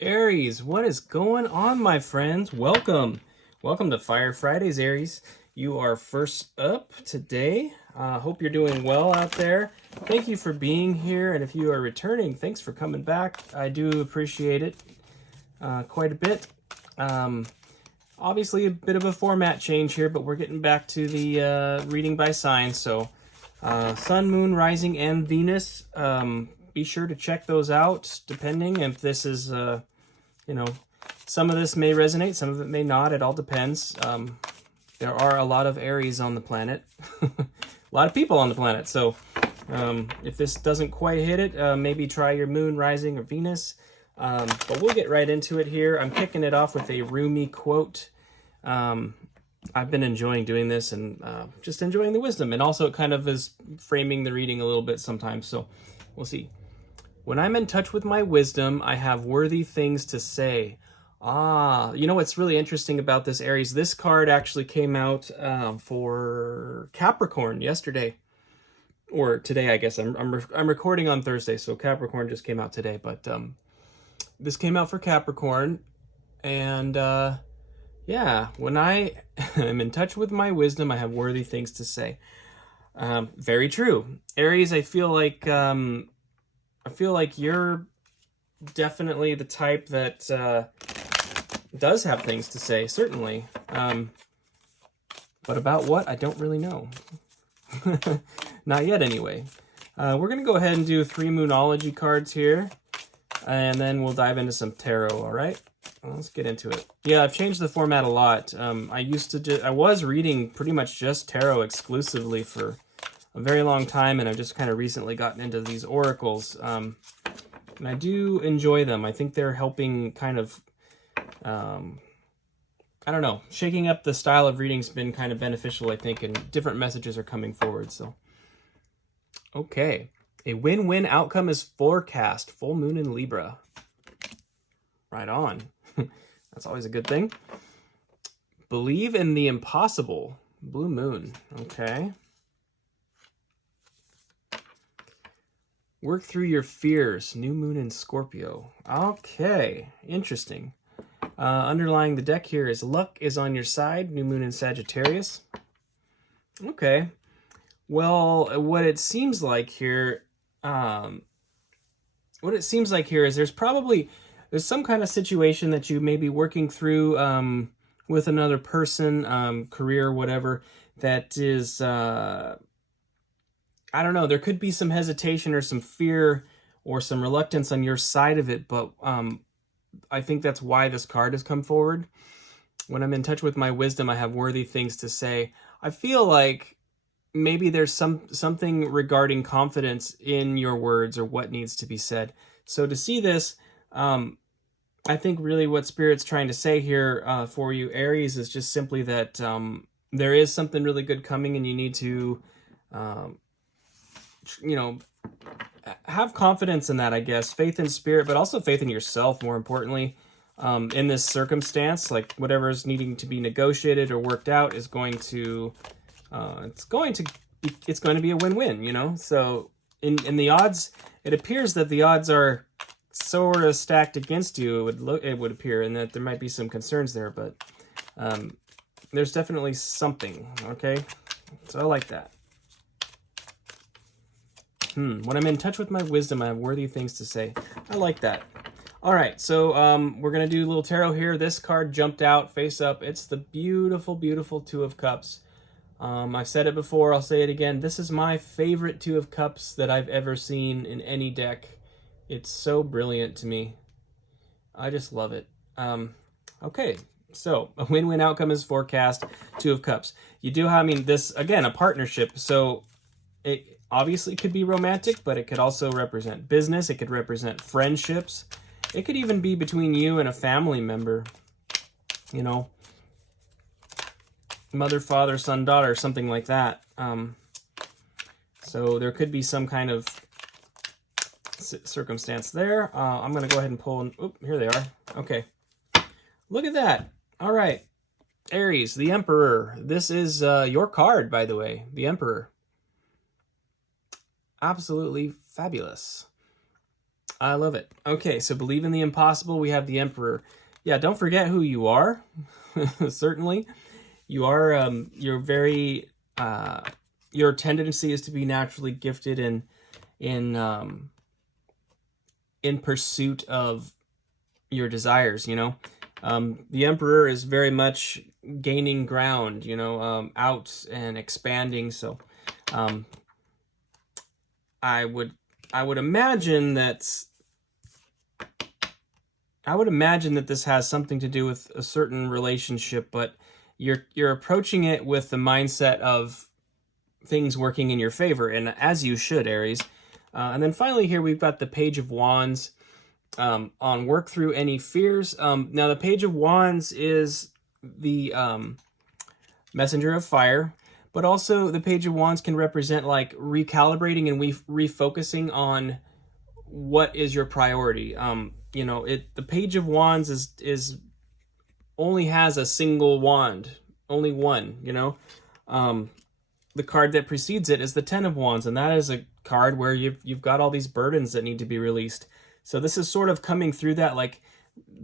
Aries, what is going on, my friends? Welcome. Welcome to Fire Fridays, Aries. You are first up today. Hope you're doing well out there. Thank you for being here, and if you are returning, thanks for coming back. I do appreciate it quite a bit. Obviously, a bit of a format change here, but we're getting back to the reading by signs. So, Sun, Moon, Rising, and Venus. Be sure to check those out, depending if this is, some of this may resonate, some of it may not. It all depends. There are a lot of Aries on the planet, a lot of people on the planet. So if this doesn't quite hit it, maybe try your Moon, Rising, or Venus. But we'll get right into it here. I'm kicking it off with a Rumi quote. I've been enjoying doing this and just enjoying the wisdom. And also it kind of is framing the reading a little bit sometimes. So we'll see. When I'm in touch with my wisdom, I have worthy things to say. You know what's really interesting about this, Aries? This card actually came out for Capricorn yesterday. Or today, I guess. I'm recording on Thursday, so Capricorn just came out today. But this came out for Capricorn. And yeah, when I am in touch with my wisdom, I have worthy things to say. Very true. Aries, I feel like you're definitely the type that does have things to say, certainly. But about what? I don't really know. Not yet, anyway. We're going to go ahead and do 3 Moonology cards here, and then we'll dive into some tarot, all right? Well, let's get into it. Yeah, I've changed the format a lot. I was reading pretty much just tarot exclusively for a very long time, and I've just kind of recently gotten into these oracles. And I do enjoy them. I think they're helping kind of, I don't know, shaking up the style of reading's been kind of beneficial, I think, and different messages are coming forward. So, okay. A win-win outcome is forecast. Full moon in Libra. Right on. That's always a good thing. Believe in the impossible. Blue moon. Okay. Work through your fears. New moon in Scorpio. Okay, interesting. Underlying the deck here is luck is on your side. New moon in Sagittarius. Okay. Well, what it seems like here is there's some kind of situation that you may be working through with another person, career, whatever, that is I don't know, there could be some hesitation or some fear or some reluctance on your side of it, but I think that's why this card has come forward. When I'm in touch with my wisdom, I have worthy things to say. I feel like maybe there's something regarding confidence in your words or what needs to be said. So to see this, I think really what Spirit's trying to say here for you, Aries, is just simply that there is something really good coming, and you need to have confidence in that, I guess. Faith in Spirit, but also faith in yourself, more importantly. In this circumstance, like whatever's needing to be negotiated or worked out is going to be a win-win, So in the odds, it appears that the odds are sort of stacked against you. It would appear, and that there might be some concerns there, but there's definitely something. Okay, so I like that. When I'm in touch with my wisdom, I have worthy things to say. I like that. All right, so we're going to do a little tarot here. This card jumped out face up. It's the beautiful, beautiful Two of Cups. I've said it before. I'll say it again. This is my favorite Two of Cups that I've ever seen in any deck. It's so brilliant to me. I just love it. Okay, so a win-win outcome is forecast. Two of Cups. You do have, this, again, a partnership. So it obviously could be romantic, but it could also represent business. It could represent friendships. It could even be between you and a family member. Mother, father, son, daughter, something like that. So there could be some kind of circumstance there. I'm going to go ahead and pull. Here they are. Okay. Look at that. All right. Aries, the Emperor. This is your card, by the way. The Emperor. Absolutely fabulous. I love it. Okay, so believe in the impossible. We have the Emperor. Yeah, don't forget who you are. Certainly. You are, you're very, your tendency is to be naturally gifted in pursuit of your desires, you know. The Emperor is very much gaining ground, you know, out and expanding. So, um, I would imagine that this has something to do with a certain relationship, but you're approaching it with the mindset of things working in your favor, and as you should, Aries. And then finally here we've got the Page of Wands on work through any fears. Now the Page of Wands is the messenger of fire, but also the Page of Wands can represent like recalibrating and refocusing on what is your priority. You know, the Page of Wands is only has a single wand, only one, you know. The card that precedes it is the Ten of Wands, and that is a card where you've got all these burdens that need to be released. So this is sort of coming through that, like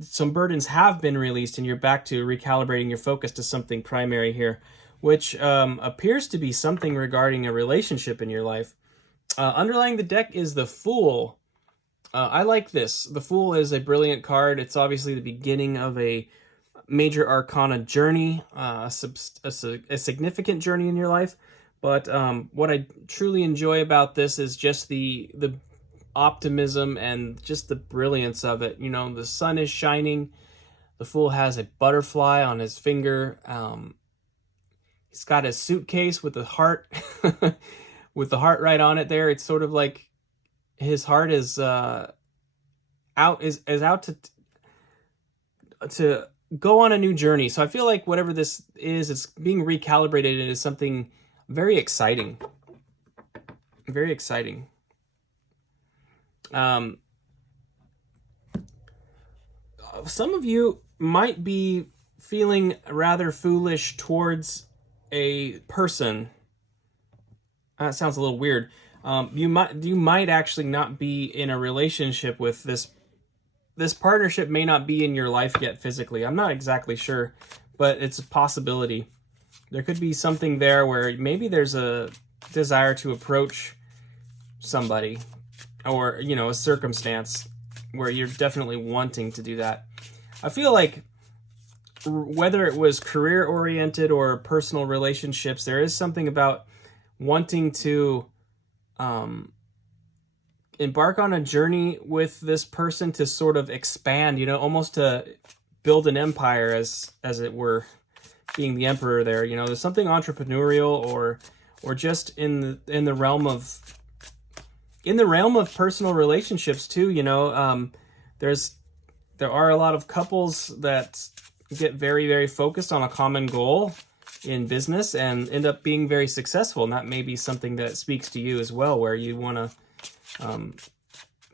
some burdens have been released and you're back to recalibrating your focus to something primary here, which appears to be something regarding a relationship in your life. Underlying the deck is the Fool. I like this. The Fool is a brilliant card. It's obviously the beginning of a major arcana journey, a significant journey in your life. But what I truly enjoy about this is just the optimism and just the brilliance of it. You know, the sun is shining. The Fool has a butterfly on his finger. He's got his suitcase with the heart, with the heart right on it there. It's sort of like his heart is out to go on a new journey. So I feel like whatever this is, it's being recalibrated into something very exciting. Very exciting. Some of you might be feeling rather foolish towards a person. That sounds a little weird. You might actually not be in a relationship with this. This partnership may not be in your life yet physically. I'm not exactly sure, but it's a possibility. There could be something there where maybe there's a desire to approach somebody, or, you know, a circumstance where you're definitely wanting to do that. I feel like whether it was career-oriented or personal relationships, there is something about wanting to embark on a journey with this person to sort of expand, you know, almost to build an empire, as it were, being the Emperor there. You know, there's something entrepreneurial or just in the realm of personal relationships too. You know, there are a lot of couples that get very, very focused on a common goal in business and end up being very successful, and that may be something that speaks to you as well, where you want to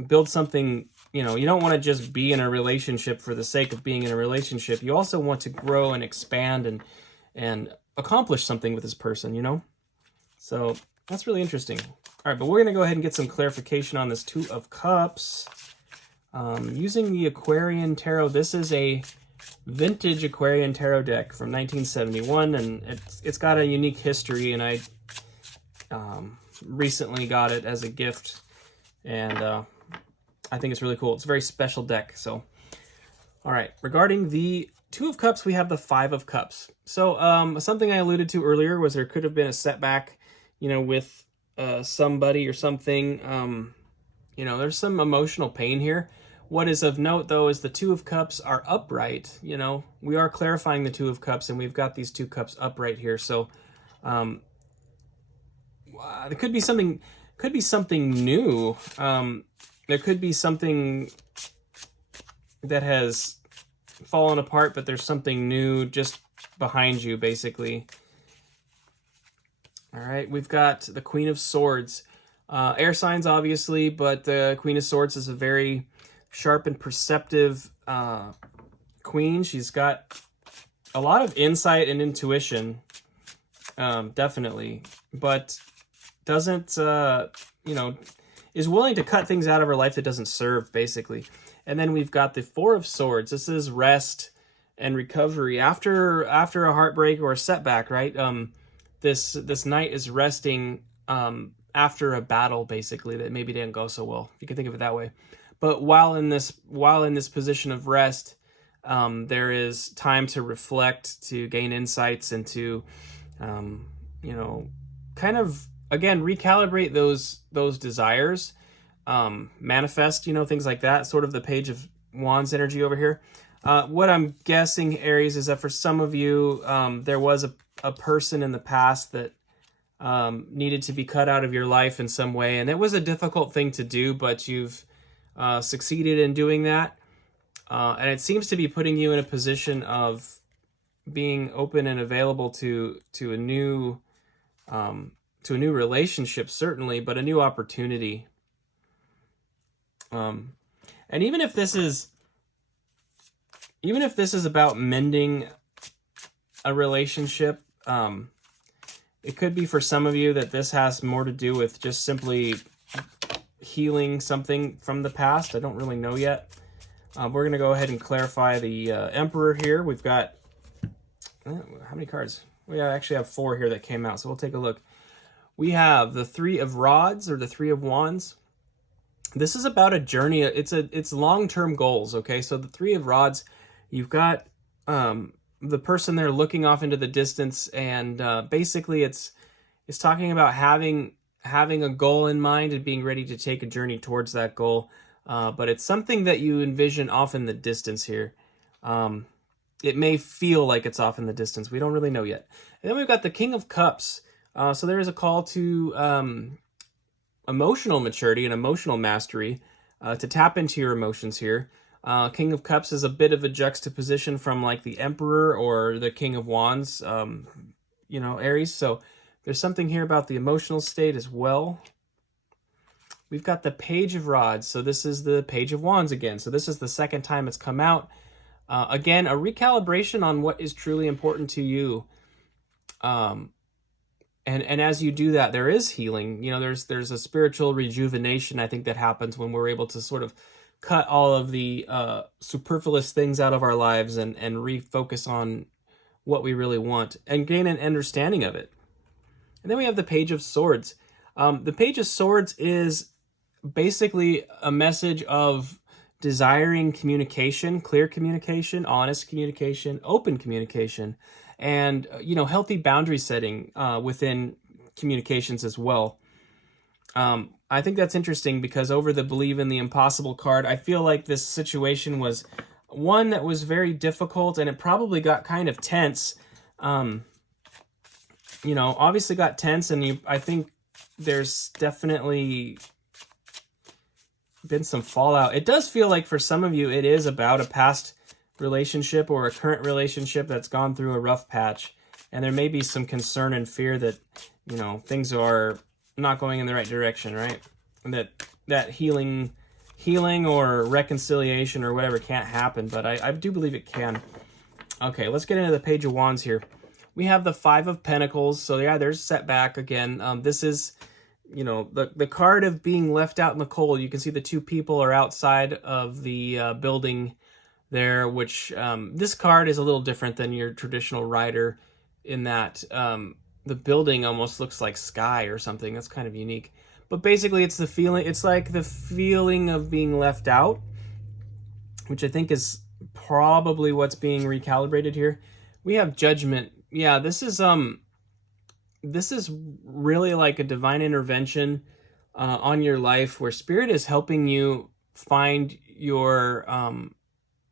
build something. You know, you don't want to just be in a relationship for the sake of being in a relationship. You also want to grow and expand and accomplish something with this person, you know? So that's really interesting. All right, but we're going to go ahead and get some clarification on this Two of Cups. Using the Aquarian Tarot, this is a vintage Aquarian Tarot deck from 1971, and it's got a unique history, and I recently got it as a gift, and I think it's really cool. It's a very special deck. So, all right, regarding the Two of Cups, we have the Five of Cups. So something I alluded to earlier was there could have been a setback, you know, with somebody or something. You know, there's some emotional pain here. What is of note, though, is the Two of Cups are upright. You know, we are clarifying the Two of Cups, and we've got these two cups upright here. So there could be something new. There could be something that has fallen apart, but there's something new just behind you, basically. All right, we've got the Queen of Swords. Air signs, obviously, but the Queen of Swords is a very sharp and perceptive queen. She's got a lot of insight and intuition, definitely, but doesn't, you know, is willing to cut things out of our life that doesn't serve, basically. And then we've got the Four of Swords. This is rest and recovery after a heartbreak or a setback, right? This knight is resting after a battle, basically, that maybe didn't go so well, if you can think of it that way. But while in this position of rest, there is time to reflect, to gain insights, and to kind of, again, recalibrate those desires, manifest, things like that. Sort of the Page of Wands energy over here. What I'm guessing, Aries, is that for some of you, there was a person in the past that needed to be cut out of your life in some way, and it was a difficult thing to do, but you've succeeded in doing that, and it seems to be putting you in a position of being open and available to a new relationship, certainly, but a new opportunity. And even if this is about mending a relationship, it could be for some of you that this has more to do with just simply healing something from the past. I don't really know yet. We're going to go ahead and clarify the Emperor here. We've got, how many cards? We actually have 4 here that came out, so we'll take a look. We have the Three of Rods, or the Three of Wands. This is about a journey. It's long-term goals, okay? So the Three of Rods, you've got the person there looking off into the distance, and basically it's talking about having a goal in mind and being ready to take a journey towards that goal. But it's something that you envision off in the distance here. It may feel like it's off in the distance. We don't really know yet. And then we've got the King of Cups. So there is a call to emotional maturity and emotional mastery, to tap into your emotions here. King of Cups is a bit of a juxtaposition from like the Emperor or the King of Wands, Aries. So there's something here about the emotional state as well. We've got the Page of Rods. So this is the Page of Wands again. So this is the second time it's come out. Again, a recalibration on what is truly important to you. And as you do that, there is healing. There's a spiritual rejuvenation, I think, that happens when we're able to sort of cut all of the superfluous things out of our lives and refocus on what we really want and gain an understanding of it. And then we have the Page of Swords. The Page of Swords is basically a message of desiring communication, clear communication, honest communication, open communication, and healthy boundary setting within communications as well. I think that's interesting because over the Believe in the Impossible card, I feel like this situation was one that was very difficult, and it probably got kind of tense. Obviously got tense, and I think there's definitely been some fallout. It does feel like for some of you, it is about a past relationship or a current relationship that's gone through a rough patch, and there may be some concern and fear that things are not going in the right direction, right? And that healing or reconciliation or whatever can't happen, but I do believe it can. Okay, let's get into the Page of Wands here. We have the Five of Pentacles. So yeah, there's setback again. This is the card of being left out in the cold. You can see the 2 people are outside of the building there, which this card is a little different than your traditional rider in that the building almost looks like sky or something. That's kind of unique. But basically it's the feeling, it's like the feeling of being left out, which I think is probably what's being recalibrated here. We have Judgment. Yeah, this is really like a divine intervention on your life where Spirit is helping you find your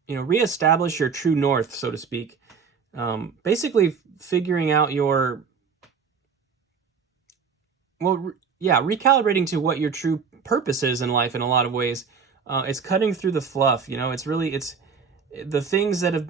reestablish your true north, so to speak. Basically figuring out recalibrating to what your true purpose is in life in a lot of ways. It's cutting through the fluff, it's the things that have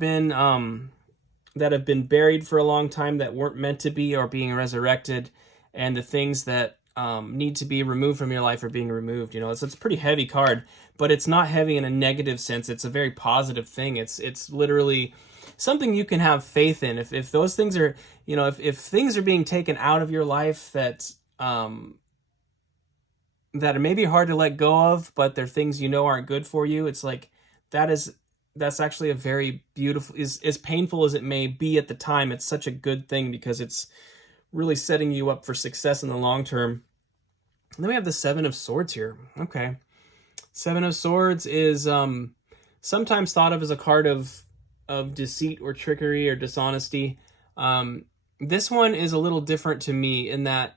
been buried for a long time that weren't meant to be are being resurrected, and the things that need to be removed from your life are being removed. It's a pretty heavy card, but it's not heavy in a negative sense. It's a very positive thing. It's literally something you can have faith in. If those things are, if things are being taken out of your life that that are maybe hard to let go of, but they're things you know aren't good for you. It's like that's actually a very beautiful, as painful as it may be at the time, it's such a good thing because it's really setting you up for success in the long term. And then we have the Seven of Swords here. Okay. Seven of Swords is sometimes thought of as a card of deceit or trickery or dishonesty. This one is a little different to me in that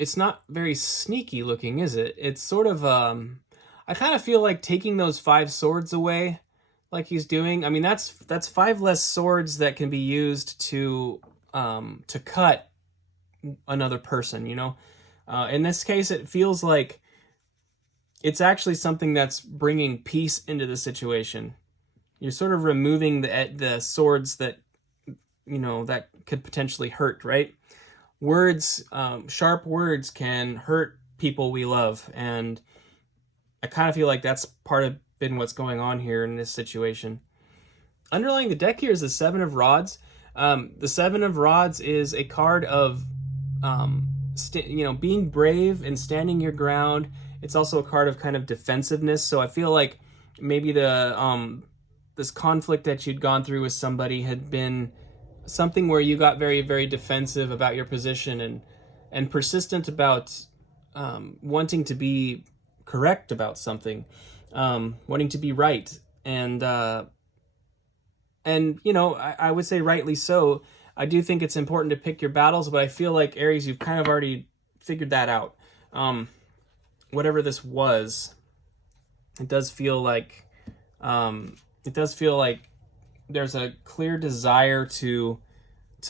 it's not very sneaky looking, is it? It's sort of I kind of feel like taking those 5 swords away, like he's doing. I mean, that's 5 less swords that can be used to cut another person. You know, in this case, it feels like it's actually something that's bringing peace into the situation. You're sort of removing the swords that, you know, that could potentially hurt, right? Words, sharp words can hurt people we love, and I kind of feel like that's been what's going on here in this situation. Underlying the deck here is the Seven of Rods. The Seven of Rods is a card of, being brave and standing your ground. It's also a card of kind of defensiveness. So I feel like maybe this conflict that you'd gone through with somebody had been something where you got very, very defensive about your position and persistent about wanting to be correct about something, wanting to be right. And you know, I would say rightly so. I do think it's important to pick your battles, but I feel like, Aries, you've kind of already figured that out. Whatever this was, it does feel like there's a clear desire to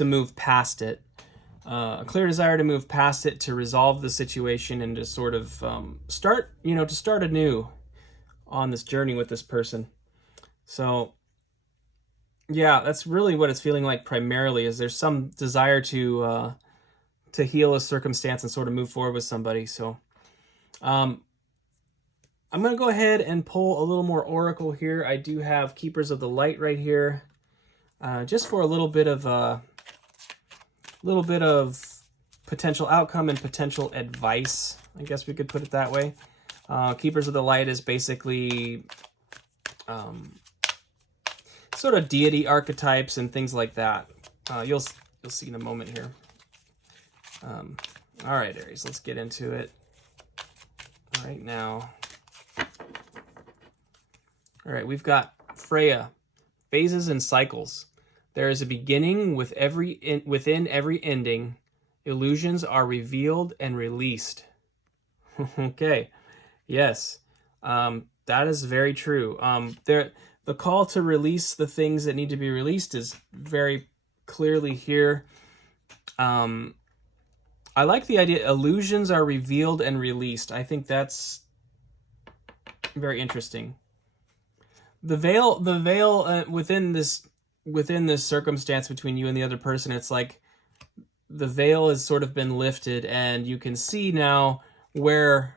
move past it, a clear desire to move past it, to resolve the situation, and to sort of start anew on this journey with this person. So yeah, that's really what it's feeling like primarily, is there's some desire to heal a circumstance and sort of move forward with somebody. So I'm going to go ahead and pull a little more oracle here. I do have Keepers of the Light right here, just for a little bit of potential outcome and potential advice. I guess we could put it that way. Keepers of the Light is basically sort of deity archetypes and things like that. You'll see in a moment here. All right, Aries, let's get into it right now. All right, we've got Freya, phases and cycles. There is a beginning within every ending. Illusions are revealed and released. Okay, yes, that is very true. The call to release the things that need to be released is very clearly here. I like the idea, illusions are revealed and released. I think that's very interesting. The veil within this circumstance between you and the other person, it's like the veil has sort of been lifted, and you can see now where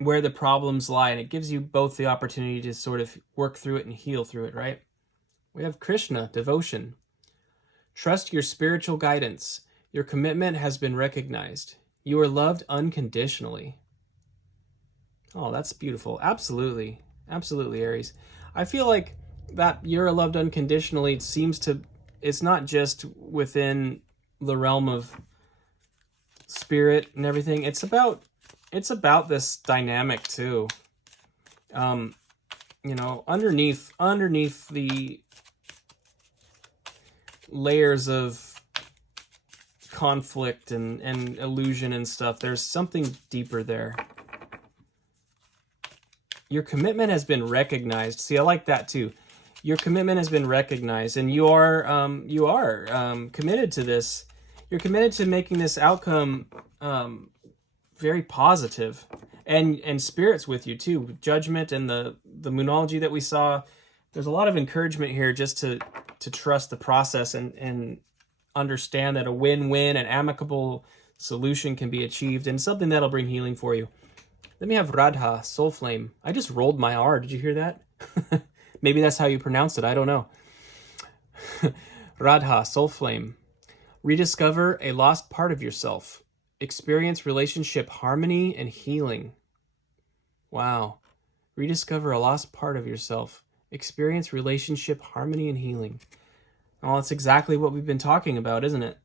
the problems lie, and it gives you both the opportunity to sort of work through it and heal through it, right? We have Krishna, devotion. Trust your spiritual guidance. Your commitment has been recognized. You are loved unconditionally. Oh, that's beautiful. Absolutely. Absolutely, Aries. I feel like that you're loved unconditionally it's not just within the realm of spirit and everything. It's about this dynamic too. Underneath the layers of conflict and illusion and stuff, there's something deeper there. Your commitment has been recognized. See, I like that too. Your commitment has been recognized, and you are committed to this. You're committed to making this outcome very positive, and spirit's with you too. Judgment and the moonology that we saw. There's a lot of encouragement here just to trust the process and understand that a win-win and amicable solution can be achieved, and something that'll bring healing for you. Then we have Radha, soul flame. I just rolled my R. Did you hear that? Maybe that's how you pronounce it. I don't know. Radha, soul flame. Rediscover a lost part of yourself. Experience relationship harmony and healing. Wow. Rediscover a lost part of yourself. Experience relationship harmony and healing. Oh, that's exactly what we've been talking about, isn't it?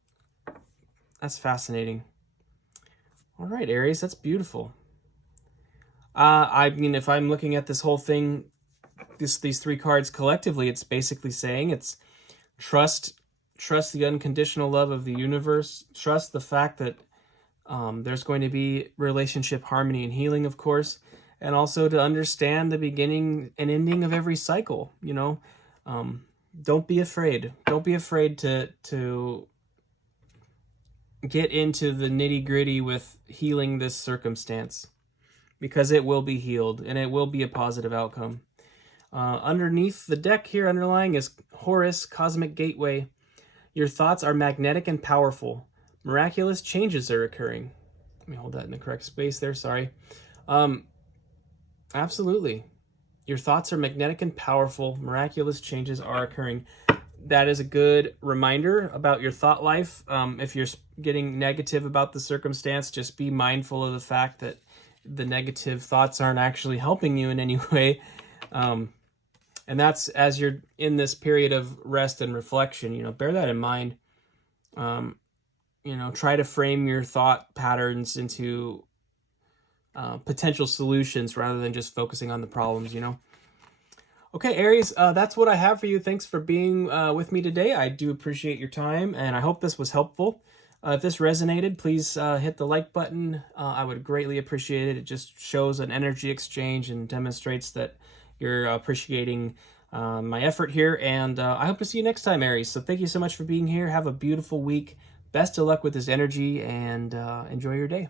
That's fascinating. All right, Aries, that's beautiful. I mean, if I'm looking at this whole thing, these three cards collectively, it's basically saying it's trust the unconditional love of the universe, trust the fact that there's going to be relationship harmony and healing, of course, and also to understand the beginning and ending of every cycle. You know, don't be afraid. Don't be afraid to get into the nitty gritty with healing this circumstance, because it will be healed and it will be a positive outcome. Underneath the deck here, underlying is Horus, Cosmic Gateway. Your thoughts are magnetic and powerful. Miraculous changes are occurring. Let me hold that in the correct space there, sorry. Absolutely. Your thoughts are magnetic and powerful. Miraculous changes are occurring. That is a good reminder about your thought life. If you're getting negative about the circumstance, just be mindful of the fact that the negative thoughts aren't actually helping you in any way. And that's as you're in this period of rest and reflection, you know, bear that in mind. You know, try to frame your thought patterns into potential solutions rather than just focusing on the problems, you know. Okay, Aries, that's what I have for you. Thanks for being with me today. I do appreciate your time, and I hope this was helpful. If this resonated, please hit the like button. I would greatly appreciate it. It just shows an energy exchange and demonstrates that you're appreciating my effort here. And I hope to see you next time, Aries. So thank you so much for being here. Have a beautiful week. Best of luck with this energy, and enjoy your day.